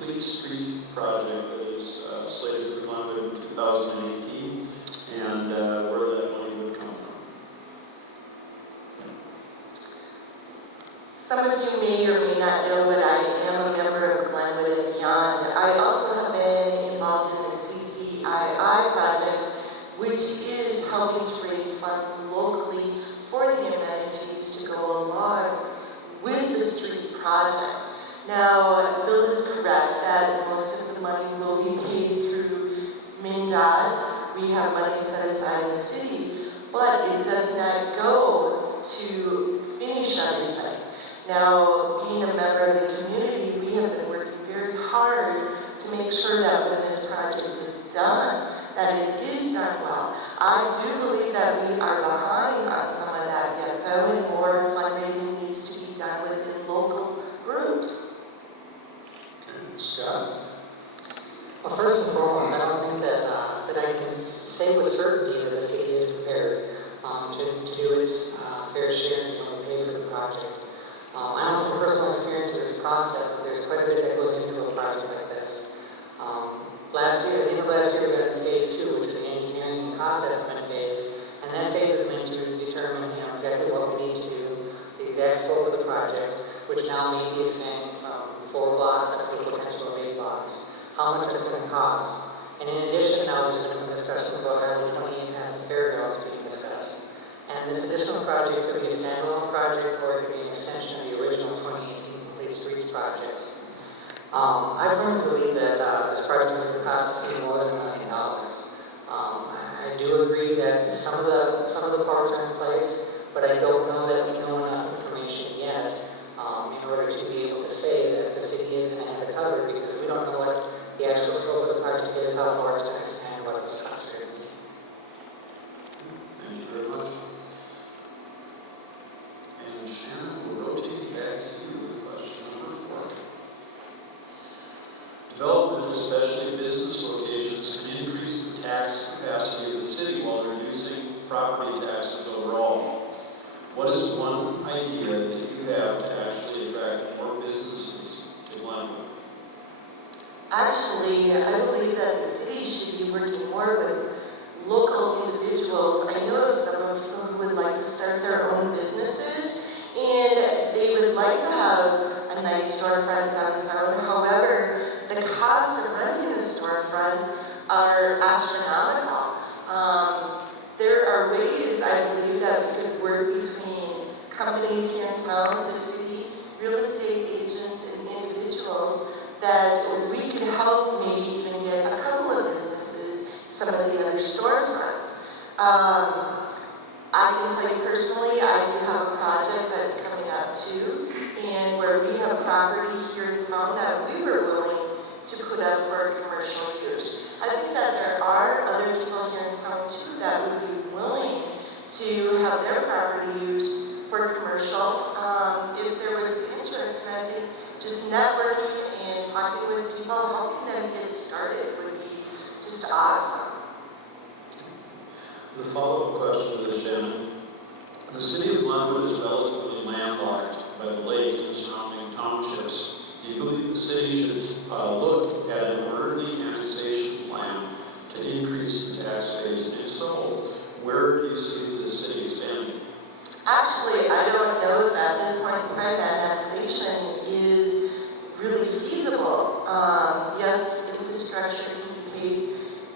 complete street project that is slated for Glenwood in 2018, and where that money would come from. Some of you may or may not know, but I am a member of Glenwood and Beyond. I also have been involved in the CCII project, which is helping to raise funds locally for the amenities to go along with the street project. Now, Bill is correct that most of the money will be paid through MnDOT. We have money set aside in the city, but it does not go to finish everything. Now, being a member of the community, we have been working very hard to make sure that when this project is done, that it is done well. I do believe that we are behind on some of that yet, though, and more fundraising needs to be done within local groups. Okay, Scott? Well, first and foremost, I don't think that I can say with certainty that the city is prepared to do its fair share and pay for the project. I know from personal experience in this process that there's quite a bit that goes into a project like this. Last year we got in phase 2, which is the engineering and cost estimate phase, and that phase is meant to determine exactly what we need to do, the exact scope of the project, which now may be expanding from 4 blocks up to the potential of 8 blocks. How much it's going to cost. And in addition, now there's been some discussions about Highway 28 past the fairgrounds being discussed. And this additional project could be a standalone project, or it could be an extension of the original 2018 Complete Streets project. I firmly believe that this project is going to cost the city more than $1 million. I do agree that some of the parts are in place, but I don't know that we know enough information yet in order to be able to say that the city is going to have it covered, because we don't know what the actual scope of the project is, how far it's going to expand, what its costs are going to be. Thank you very much. And Shannon, we'll rotate back to you with question number 4. Development, especially business locations, can increase the tax capacity of the city while reducing property taxes overall. What is one idea that you have to actually attract more businesses to Glenwood? Actually, I believe that the city should be working more with local individuals. I know several people who would like to start their own businesses, and they would like to have a nice storefront downtown. However, the costs of renting a storefront are astronomical. There are ways, I believe, that we could work between companies here in town, the city, real estate agents, and individuals, that we could help maybe even get a couple of businesses, some of the other storefronts. I can tell you personally, I do have a project that's coming up too, and where we have property here in town that we were willing to put up for commercial use. I think that there are other people here in town too that would be willing to have their property used for commercial. If there was interest, and I think just networking and talking with people, helping them get started would be just awesome. The follow-up question to this, Shannon. The city of Glenwood is relatively landlocked by the lake and surrounding townships. Do you believe the city should look at an orderly annexation plan to increase the tax base? If so, where do you see the city expanding? Actually, I don't know if at this point in time annexation is really feasible. Yes, infrastructure can be paid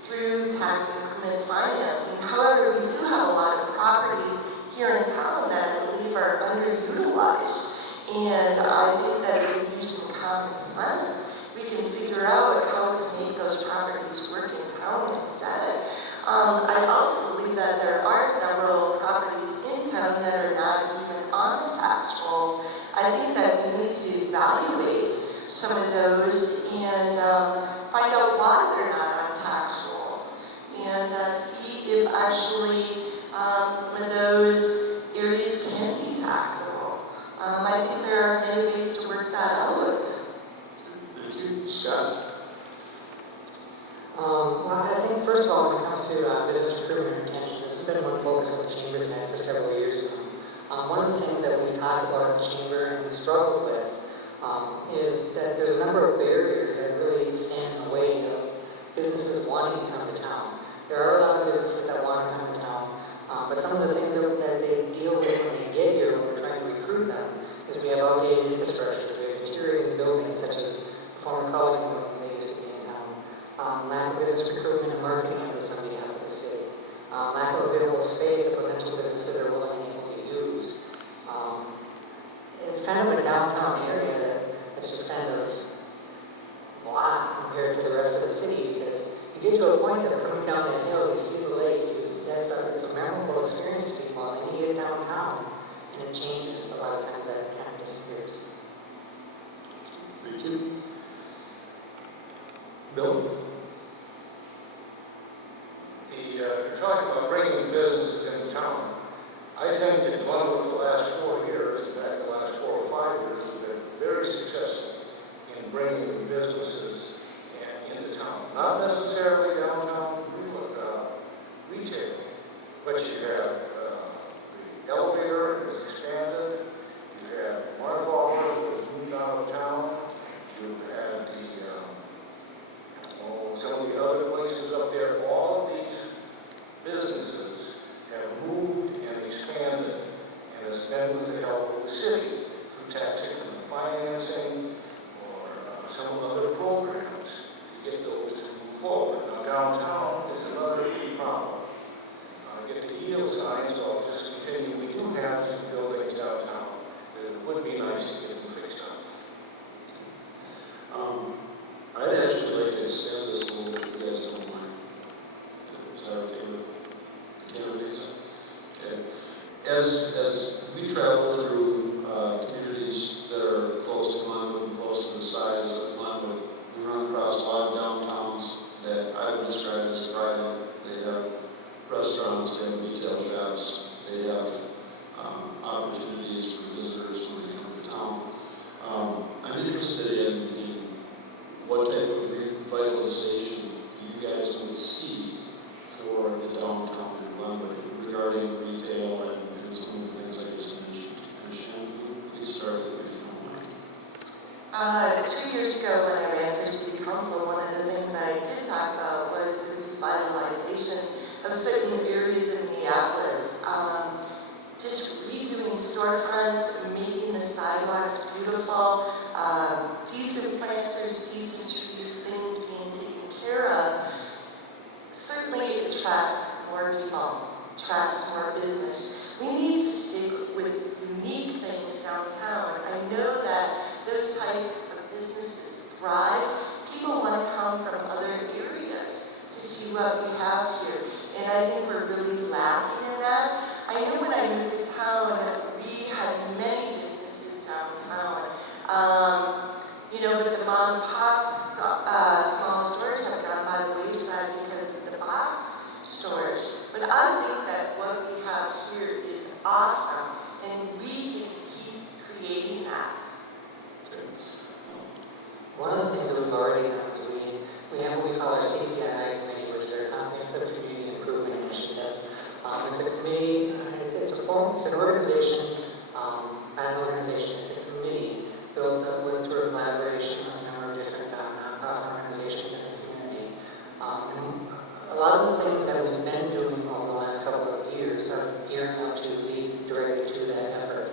through tax increment financing. However, we do have a lot of properties here in town that I believe are underutilized. And I think that if we use some common sense, we can figure out how to make those properties work in town instead. I also believe that there are several properties in town that are not even on the tax roll. I think that we need to evaluate some of those and find out why they're not on tax rolls, and see if actually some of those areas can be taxable. I think there are many ways to work that out. Thank you. Scott? Well, I think first of all, when it comes to business recruitment and retention, this has been one focus of the Chamber's had for several years now. One of the things that we've talked about at the Chamber and we struggled with is that there's a number of barriers that businesses wanting to come to town. There are a lot of businesses that want to come to town, but some of the things that they deal with when they get here, when we're trying to recruit them, is we have outdated infrastructure, we have deteriorating buildings, such as former college buildings that used to be in town, lack of business recruitment and marketing efforts on behalf of the city, lack of available space that potential businesses are willing and able to use. It's kind of a downtown area that's just kind of blah compared to the rest of the city, because you get to a point that coming down that hill, you see the lake, it's a memorable experience to people, and then you get downtown, and it changes. A lot of times that kind of disappears. Thank you. Bill? You're talking about bringing businesses into town. I think that Glenwood the last 4 years, in fact the last 4 or 5 years, has been very successful in bringing businesses into town. Not necessarily downtown retail, but you have the elevator has expanded, you have Martha's that has moved out of town, you've had some of the other places up there. All of these businesses have moved and expanded, and it's been with the help of the city through tax increment financing or some other programs to get those to move forward. Now downtown is another key problem. Get the yield sign, so I'll just continue. We do have some buildings downtown that it would be nice to get them fixed up. I'd actually like to extend this a little bit if you guys don't mind. Is that okay with the candidates? Okay. As we travel through communities that are close to Glenwood and close to the size of Glenwood, we run across a lot of downtowns that I would describe as thriving. They have restaurants, they have retail shops, they have opportunities for visitors when they come to town. I'm interested in what type of revitalization you guys would see for the downtown in Glenwood regarding retail and some of the things I just mentioned. And Shannon, please start with if you don't mind. 2 years ago when I ran for city council, one of the things that I did talk about was the revitalization of certain areas in Minneapolis. Just redoing storefronts, making the sidewalks beautiful, decent planters, decent trees, things being taken care of. Certainly attracts more people, attracts more business. We need to stick with unique things downtown. I know that those types of businesses thrive. People want to come from other areas to see what we have here. And I think we're really lacking in that. I know when I moved to town, we had many businesses downtown. But the mom and pops, small stores have gone by the wayside because of the box stores. But I think that what we have here is awesome, and we can keep creating that. One of the things that we've already done is we have what we call our CCI committee, which is our Comprehensive Community Improvement Initiative. It's a committee, it's an organization, not an organization, it's a committee built up through a collaboration with a number of different nonprofit organizations in the community. And a lot of the things that we've been doing over the last couple of years are gearing up to lead directly to that effort.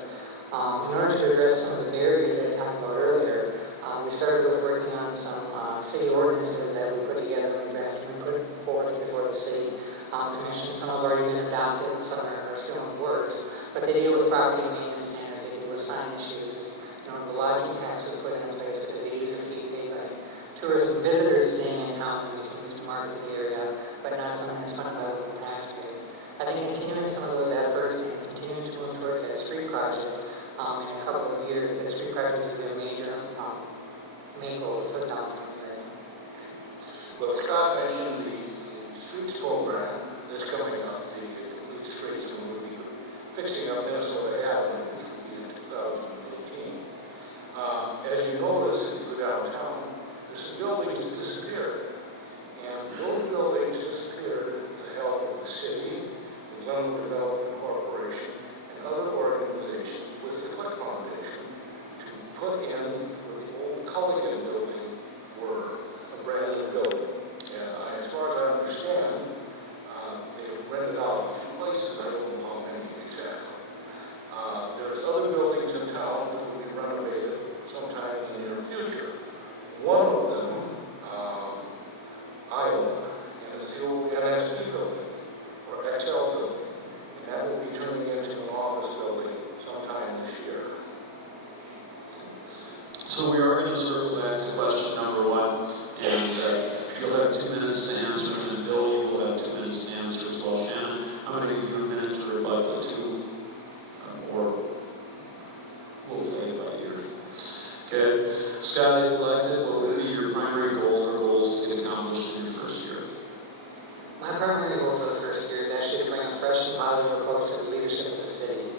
In order to address some of the barriers that I talked about earlier, we started with working on some city ordinances that we put together and drafted and put forth before the city commission. Some have already been adopted, some are still in the works, but they deal with property maintenance standards, they deal with sign issues, the lodging tax we put in place because they use a fee paid by tourists and visitors staying in town and we can use to market the area, but not something that's funded by local taxpayers. I think continuing some of those efforts and continuing to move towards that street project in a couple of years, that street project is going to be a major main goal for the downtown area. Well, Scott mentioned the streets program that's coming up, the complete streets, and we'll be fixing up Minnesota Avenue, which will be in 2018. As you notice, if you go downtown, there's some buildings that disappeared. And those buildings disappeared with the help of the city, the Glenwood Development Corporation, and other organizations with the Click Foundation to put in where the old Culligan building were a brand new building. And I Scott, if elected, what would be your primary goal or goals to get accomplished in your first year? My primary goal for the first year is actually to bring a fresh and positive approach to the leadership of the city.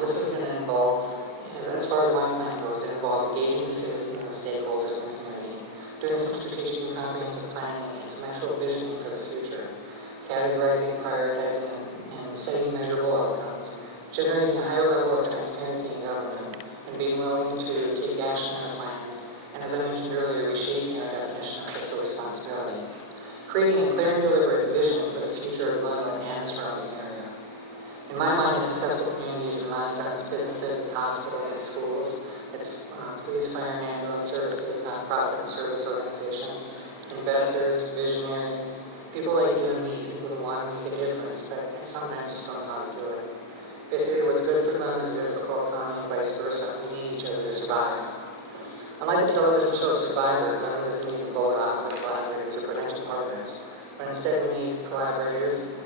This is going to involve, as far as my plan goes, it involves engaging the citizens and stakeholders in the community, doing some strategic and comprehensive planning and some actual vision for the future, categorizing, prioritizing, and setting measurable outcomes, generating a higher level of transparency in government, and being willing to take action on plans, and as I mentioned earlier, reshaping our definition of fiscal responsibility, creating a clear and deliberate vision for the future of Glenwood and its surrounding area. In my mind, a successful community is reliant on its businesses, its hospitals, its schools, its police, fire, and ambulance services, nonprofit and service organizations, investors, visionaries, people like you and me who want to make a difference, but sometimes just don't know how to do it. Basically, what's good for them is difficult for me, and vice versa. We need each other to survive. Unlike the television show Survivor, none of us need to vote off for collaborators or potential partners, but instead we need collaborators.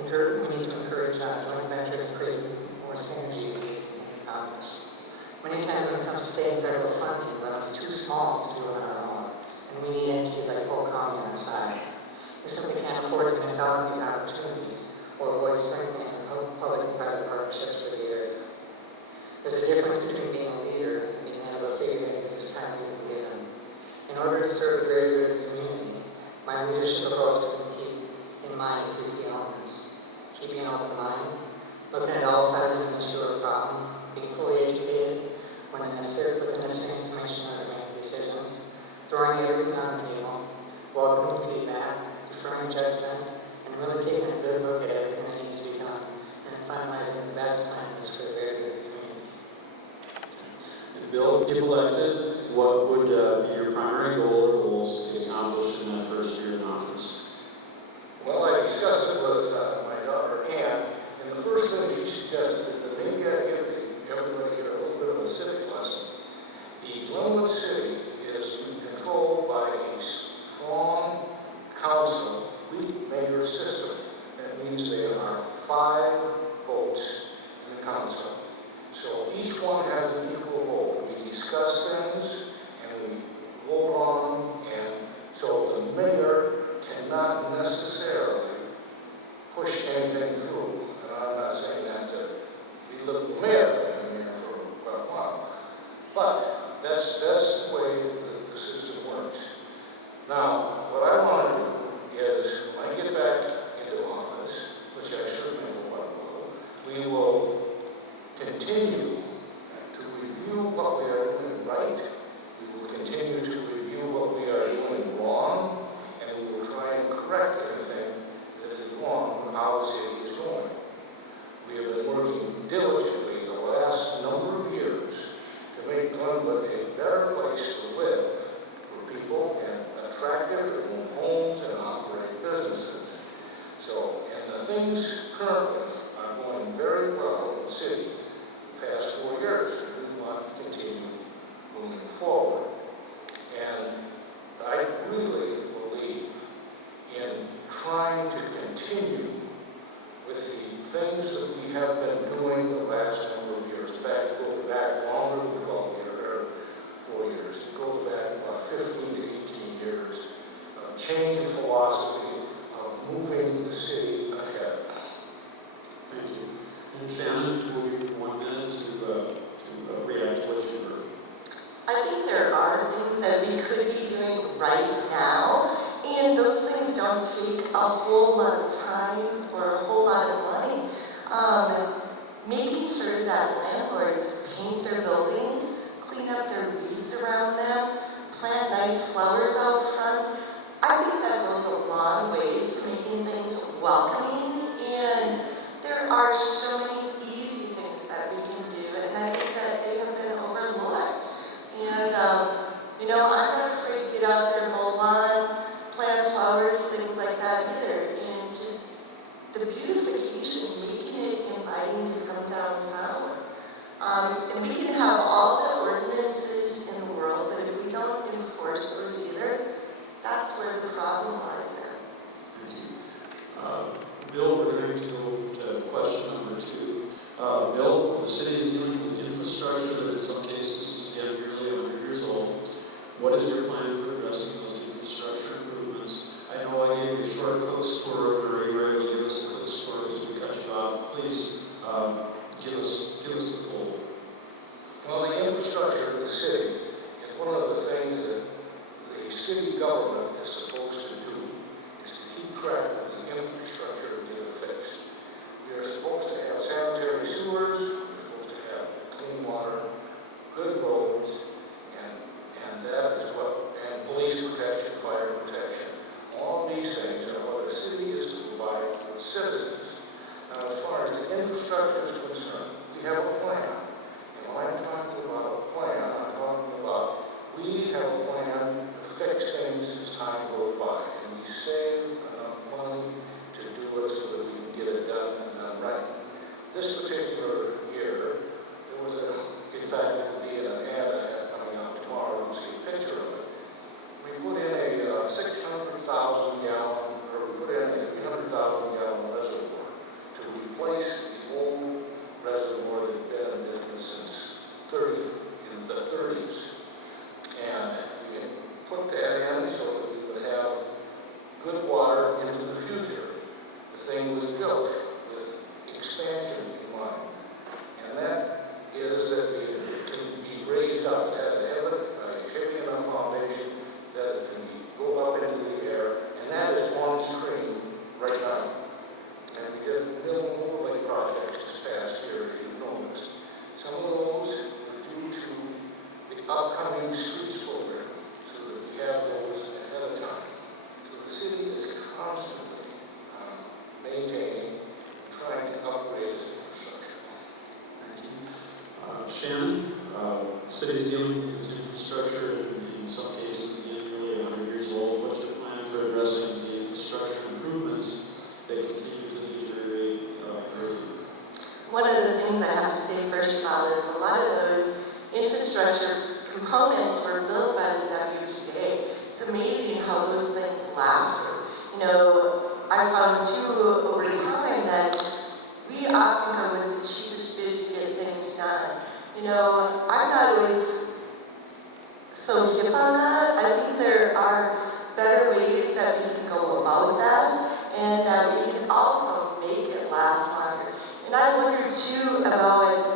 We need to encourage joint ventures and create some more synergies these things accomplish. Many times when it comes to state and federal funding, Glenwood's too small to do it on our own, and we need entities like Polk County on our side. We simply can't afford to miss out on these opportunities or avoid strengthening public and private partnerships for the area. There's a difference between being a leader and being head of a figure that gives the time you can give in. In order to serve the greater good of the community, my leadership approach is to keep in mind three key elements. Keeping an open mind, looking at all sides of an issue or problem, being fully educated when necessary, with the necessary information to make decisions, throwing everything on the table, welcoming feedback, deferring judgment, and really taking a good look at everything that needs to be done, and then finalizing the best plans for the very good of the community. And Bill, if elected, what would be your primary goal or goals to get accomplished in that first year in office? Well, I discussed it with my daughter Ann, and the first thing she suggested is that maybe I give everybody here a little bit of a civic lesson. The Glenwood City is controlled by a strong council, mayor system. That means there are 5 votes in the council. So each one has an equal role. We discuss things and we vote on them, and so the mayor cannot necessarily push anything through. And I'm not saying that to belittle the mayor, I've been here for quite a while. But that's the way the system works. Now, what I want to do is, when I get back into office, which I certainly will, we will continue to review what we are doing right. We will continue to review what we are doing wrong, and we will try and correct anything that is wrong with how the city is going. We have been working diligently the last number of years to make Glenwood a better place to live for people and attractive to own homes and operate businesses. So, and the things currently are going very well in the city the past 4 years, and we want to continue moving forward. And I really believe in trying to continue with the things that we have been doing the last number of years. In fact, it goes back longer than 12 years, or 4 years. It goes back about 15 to 18 years of change in philosophy, of moving the city ahead. Thank you. And Shannon, we'll give you 1 minute to react to what you heard. I think there are things that we could be doing right now, and those things don't take a whole lot of time or a whole lot of money. Making sure that landlords paint their buildings, clean up their weeds around them, plant nice flowers out front. I think that goes a long ways to making things welcoming, and there are so many easy things that we can do, and I think that they have been overlooked. And, I'm not afraid to get out there, mow lawn, plant flowers, things like that either. And just the beautification, making it inviting to come downtown. And we can have all the ordinances in the world, but if we don't enforce those either, that's where the problem lies there. Thank you. Bill, we're going to go to question number 2. Bill, the city is dealing with infrastructure that in some cases is getting nearly 100 city government is supposed to do is to keep track of the infrastructure to get it fixed. We are supposed to have sanitary sewers, we're supposed to have clean water, good roads, and that is what, and police protection, fire protection. All of these things are what the city is to provide to its citizens. Now, as far as the infrastructure is concerned, we have a plan. And when I'm talking about a plan, I'm talking about we have a plan to fix things as time goes by. And we save enough money to do it so that we can get it done and done right. This particular year, there was in fact, it will be in an ad I have coming out tomorrow. You'll see a picture of it. We put in a 600,000 gallon, or we put in a 300,000 gallon reservoir to replace the old reservoir that had been in business since in the 30s. And we had put that in so that we would have good water into the future. The thing was built with expansion in mind. And that is that it can be raised up. It has a heavy enough foundation that it can go up into the air, and that is on stream right now. And we did overlay projects this past year, as you noticed. Some of those were due to the upcoming streets program, so that we have those ahead of time. So the city is constantly maintaining, trying to upgrade its infrastructure. Thank you. Shannon, city's dealing with its infrastructure in some cases being nearly 100 years old. What's your plan for addressing the infrastructure improvements that continue to deteriorate early? One of the things I have to say first of all is a lot of those infrastructure components were built by the WPA. It's amazing how those things lasted. You know, I found too over time that we often go with the cheapest bid to get things done. You know, I'm not always so hip on that. I think there are better ways that we can go about that, and that we can also make it last longer. And I wonder too about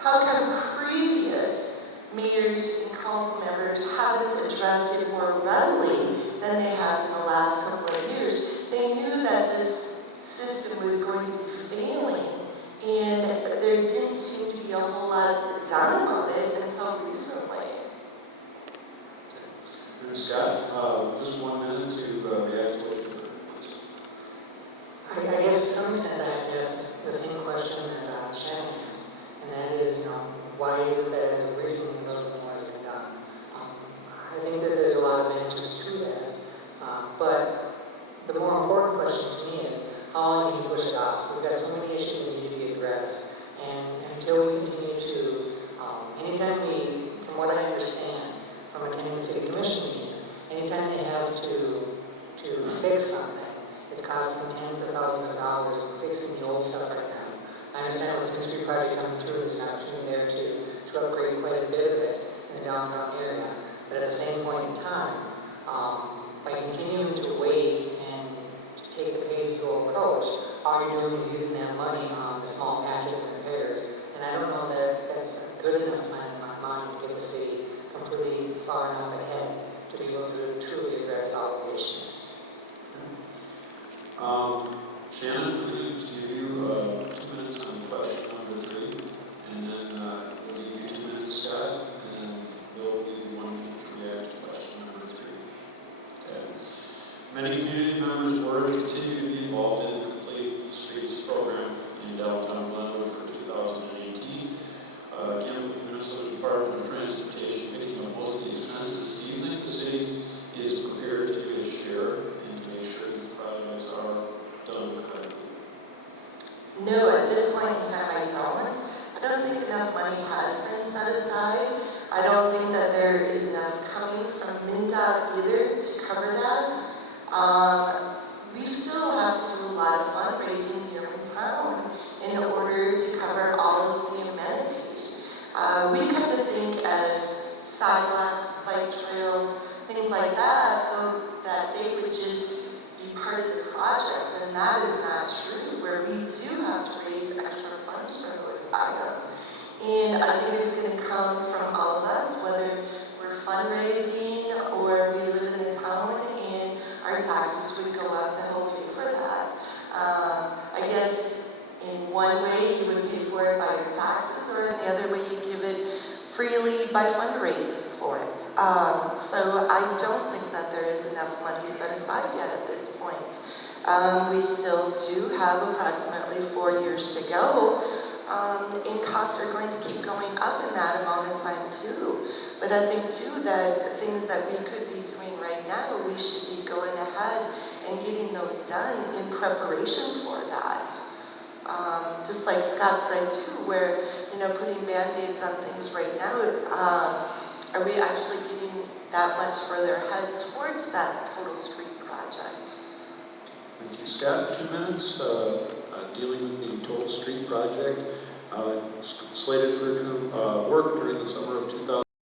how come previous mayors and council members haven't addressed it more readily than they have in the last couple of years. They knew that this system was going to be failing, and there didn't seem to be a whole lot done about it until recently. And Scott, just 1 minute to react to what you heard, please. I guess to some extent I have to ask the same question that Shannon asked, and that is, why is it that as of recently a little bit more has been done? I think that there's a lot of answers to that, but the more important question to me is, how long can you push it off? We've got so many issues that need to be addressed, and until we continue to, anytime from what I understand from attending city commission meetings, anytime they have to fix something, it's costing tens of thousands of dollars and fixing the old stuff right now. I understand with the Street project coming through, there's an opportunity there to upgrade quite a bit of it in the downtown area. But at the same point in time, by continuing to wait and to take the pay-as-you-go approach, all you're doing is using that money on the small patches and repairs. And I don't know that that's a good enough plan in my mind to get the city completely far enough ahead to be able to truly address all the issues. Shannon, we'll give you 2 minutes on question number 3, and then we'll give you 2 minutes, Scott, and then Bill will give you 1 minute to react to question number 3. Okay. Many community members were and continue to be involved in the Complete Streets program in downtown Glenwood for 2018. Again, with the Minnesota Department of Transportation picking up most of the expenses, do you think the city is prepared to do its share and to make sure that the projects are done correctly? No, at this point in time I don't. I don't think enough money has been set aside. I don't think that there is enough coming from MnDOT either to cover that. We still have to do a lot of fundraising here in town in order to cover all of the amenities. We kind of think as sidewalks, bike trails, things like that, though, that they would just be part of the project, and that is not true, where we do have to raise extra funds for those items. And I think it's going to come from all of us, whether we're fundraising or we live in the your taxes would go up to help pay for that. I guess in one way you would pay for it by your taxes, or in the other way you give it freely by fundraising for it. So I don't think that there is enough money set aside yet at this point. We still do have approximately 4 years to go, and costs are going to keep going up in that amount of time too. But I think too that the things that we could be doing right now, we should be going ahead and getting those done in preparation for that. Just like Scott said too, where, putting Band-Aids on things right now, are we actually getting that much further ahead towards that total street project? Thank you, Scott. 2 minutes, dealing with the Total Street project, slated for work during the summer of 2000.